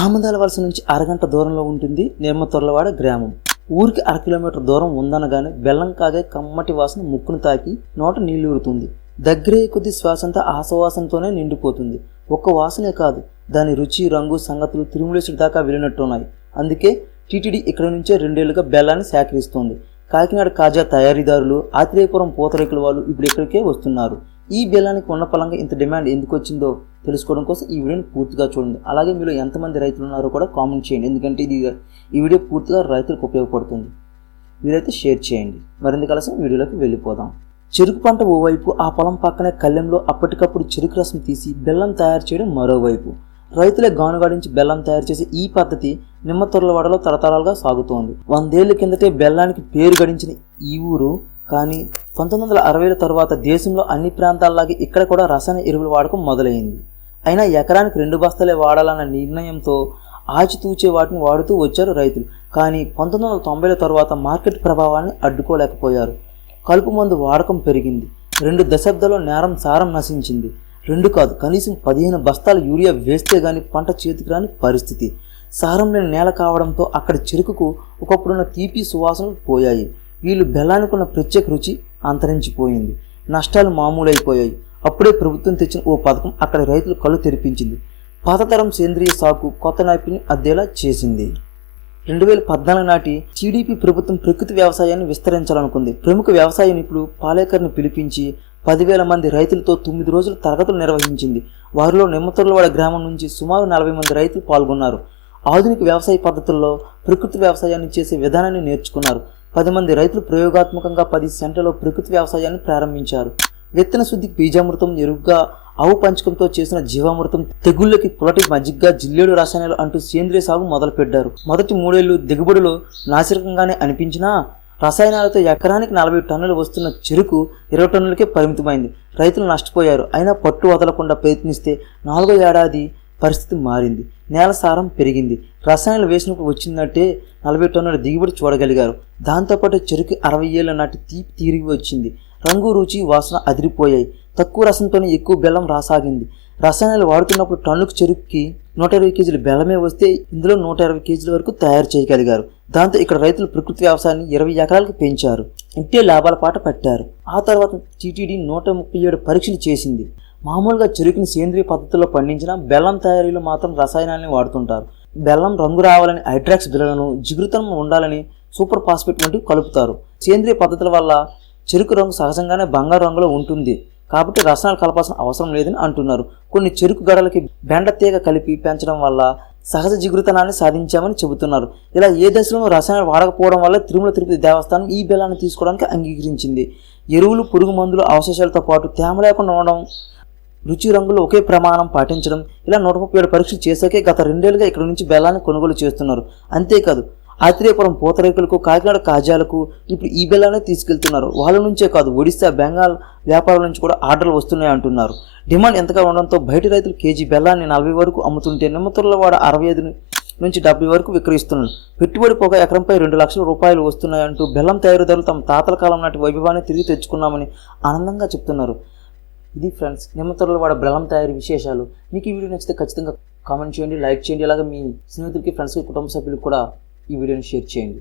ఆమదాల వలస నుంచి అరగంట దూరంలో ఉంటుంది నిర్మతొర్లవాడ గ్రామం. ఊరికి 1 కిలోమీటర్ దూరం ఉందనగానే బెల్లం కాగే కమ్మటి వాసన ముక్కును తాకి నోట నీళ్లూరుతుంది. దగ్గరే కొద్ది శ్వాసంతా ఆసవాసనతోనే నిండిపోతుంది. ఒక్క వాసనే కాదు, దాని రుచి, రంగు, సంగతులు తిరుమలేశ్వరి దాకా వెళ్ళినట్టున్నాయి. అందుకే టీటీడీ ఇక్కడి నుంచే 2 ఏళ్లుగా బెల్లాన్ని సేకరిస్తోంది. కాకినాడ కాజా తయారీదారులు, ఆత్రేయపురం పూతరేకుల వాళ్ళు ఇప్పుడు ఇక్కడికే వస్తున్నారు. ఈ బెల్లానికి ఉన్న పలంగా ఇంత డిమాండ్ ఎందుకు వచ్చిందో తెలుసుకోవడం కోసం ఈ వీడియోని పూర్తిగా చూడండి. అలాగే మీలో ఎంతమంది రైతులు ఉన్నారో కూడా కామెంట్ చేయండి, ఎందుకంటే ఈ వీడియో పూర్తిగా రైతులకు ఉపయోగపడుతుంది. వీరైతే షేర్ చేయండి. మరింత ఆలస్యం వీడియోలోకి వెళ్ళిపోదాం. చెరుకు పంట ఓవైపు, ఆ పొలం పక్కనే కళ్ళెంలో అప్పటికప్పుడు చెరుకు రసం తీసి బెల్లం తయారు చేయడం మరోవైపు. రైతులే గానుగాడించి బెల్లం తయారు చేసే ఈ పద్ధతి నిమ్మతొర్లవాడలో తరతరాలుగా సాగుతోంది. 100 ఏళ్ల కిందటే బెల్లానికి పేరు గడించిన ఈ ఊరు కానీ 1960ల తర్వాత దేశంలో అన్ని ప్రాంతాల్లాగే ఇక్కడ కూడా రసాయన ఎరువుల వాడకం మొదలైంది. అయినా ఎకరానికి 2 బస్తాలే వాడాలన్న నిర్ణయంతో ఆచితూచే వాటిని వాడుతూ వచ్చారు రైతులు. కానీ 1990ల తర్వాత మార్కెట్ ప్రభావాన్ని అడ్డుకోలేకపోయారు. కలుపు మందు వాడకం పెరిగింది. 2 దశాబ్దాల్లో నేరం సారం నశించింది. 2 కాదు, కనీసం 15 బస్తాలు యూరియా వేస్తే గాని పంట చేతికి రాని పరిస్థితి. సారం లేని నేల కావడంతో అక్కడి చెరుకుకు ఒకప్పుడున్న తీపి సువాసనలు పోయాయి. వీళ్ళు బెల్లానికి ఉన్న ప్రత్యేక రుచి అంతరించిపోయింది. నష్టాలు మామూలైపోయాయి. అప్పుడే ప్రభుత్వం తెచ్చిన ఓ పథకం అక్కడి రైతులు కళ్ళు తెరిపించింది. పాతతరం సేంద్రియ సాగు కొత్త నాపిని అద్దేలా చేసింది. 2014 నాటి టీడీపీ ప్రభుత్వం ప్రకృతి వ్యవసాయాన్ని విస్తరించాలనుకుంది. ప్రముఖ వ్యవసాయ నిపుణులు పాలేకర్ని పిలిపించి 10,000 మంది రైతులతో 9 రోజులు తరగతులు నిర్వహించింది. వారిలో నిమ్మతొర్లవాడ గ్రామం నుంచి సుమారు 40 మంది రైతులు పాల్గొన్నారు. ఆధునిక వ్యవసాయ పద్ధతుల్లో ప్రకృతి వ్యవసాయాన్ని చేసే విధానాన్ని నేర్చుకున్నారు. 10 మంది రైతులు ప్రయోగాత్మకంగా 10 సెంట్లలో ప్రకృతి వ్యవసాయాన్ని ప్రారంభించారు. విత్తన శుద్ధికి బీజామృతం, ఎరువుగా ఆవు పంచకంతో చేసిన జీవామృతం, తెగుళ్లకి పులటి మజ్జిగగా జిల్లేడు రసాయనాలు అంటూ సేంద్రియ సాగు మొదలుపెట్టారు. మొదటి 3 ఏళ్లు దిగుబడులు నాసిరకంగానే అనిపించినా రసాయనాలతో ఎకరానికి 40 టన్నులు వస్తున్న చెరుకు 20 టన్నులకే పరిమితమైంది. రైతులు నష్టపోయారు. అయినా పట్టు వదలకుండా ప్రయత్నిస్తే 4వ ఏడాది పరిస్థితి మారింది. నేల సారం పెరిగింది. రసాయనాలు వేసినప్పుడు వచ్చిందంటే 40 టన్నుల దిగుబడి చూడగలిగారు. దాంతోపాటు చెరుకు 60 ఏళ్ల నాటి తీపి తిరిగి వచ్చింది. రంగు, రుచి, వాసన అదిరిపోయాయి. తక్కువ రసంతోనే ఎక్కువ బెల్లం రాసాగింది. రసాయనాలు వాడుతున్నప్పుడు టన్నుకు చెరుకుకి 120 కేజీల బెల్లమే వస్తే ఇందులో 120 కేజీల వరకు తయారు చేయగలిగారు. దాంతో ఇక్కడ రైతులు ప్రకృతి వ్యవసాయాన్ని 20 ఎకరాలకు పెంచారు. ఇంటే లాభాల పాట పట్టారు. ఆ తర్వాత టీటీడీ 137 పరీక్షలు చేసింది. మామూలుగా చెరుకుని సేంద్రియ పద్ధతిలో పండించిన బెల్లం తయారీలో మాత్రం రసాయనాలని వాడుతుంటారు. బెల్లం రంగు రావాలని హైడ్రాక్స్ బిళ్ళలను, జిగురుతనం ఉండాలని సూపర్ ఫాస్ఫేట్ వంటివి కలుపుతారు. సేంద్రియ పద్ధతుల వల్ల చెరుకు రంగు సహజంగానే బంగారు రంగులో ఉంటుంది కాబట్టి రసాయనాలు కలపాల్సిన అవసరం లేదని అంటున్నారు. కొన్ని చెరుకు గడలకి బెండ తీగ కలిపి పెంచడం వల్ల సహజ జిగురుతనాన్ని సాధించామని చెబుతున్నారు. ఇలా ఏ దశలోనూ రసాయనాలు వాడకపోవడం వల్ల తిరుమల తిరుపతి దేవస్థానం ఈ బెల్లాన్ని తీసుకోవడానికి అంగీకరించింది. ఎరువులు, పురుగు మందులు అవశేషాలతో పాటు తేమ లేకుండా ఉండడం, రుచి, రంగులు ఒకే ప్రమాణం పాటించడం, ఇలా 137 పరీక్షలు చేశాకే గత 2 ఏళ్లుగా ఇక్కడ నుంచి బెల్లాన్ని కొనుగోలు చేస్తున్నారు. అంతేకాదు, ఆత్రేయపురం పూతరేకులకు, కాకినాడ కాజాలకు ఇప్పుడు ఈ బెల్లాన్ని తీసుకెళ్తున్నారు. వాళ్ళ నుంచే కాదు, ఒడిశా, బెంగాల్ వ్యాపారుల నుంచి కూడా ఆర్డర్లు వస్తున్నాయి అంటున్నారు. డిమాండ్ ఎంతగా ఉండడంతో బయట రైతులు కేజీ బెల్లాన్ని 40 వరకు అమ్ముతుంటే నిమ్మతొర్లవాడ 65 నుంచి 70 వరకు విక్రయిస్తున్నారు. పెట్టుబడి పోగా ఎకరంపై 2 లక్షల రూపాయలు వస్తున్నాయంటూ బెల్లం తయారీదారులు తమ తాతల కాలం నాటి వైభవాన్ని తిరిగి తెచ్చుకున్నామని ఆనందంగా చెప్తున్నారు. ఇది ఫ్రెండ్స్ నిమ్మతొర్లవాడ బెల్లం తయారీ విశేషాలు. మీకు ఈ వీడియో నచ్చితే ఖచ్చితంగా కామెంట్ చేయండి, లైక్ చేయండి. అలాగే మీ స్నేహితులకి, ఫ్రెండ్స్కి, కుటుంబ సభ్యులకు కూడా ఈ వీడియోని షేర్ చేయండి.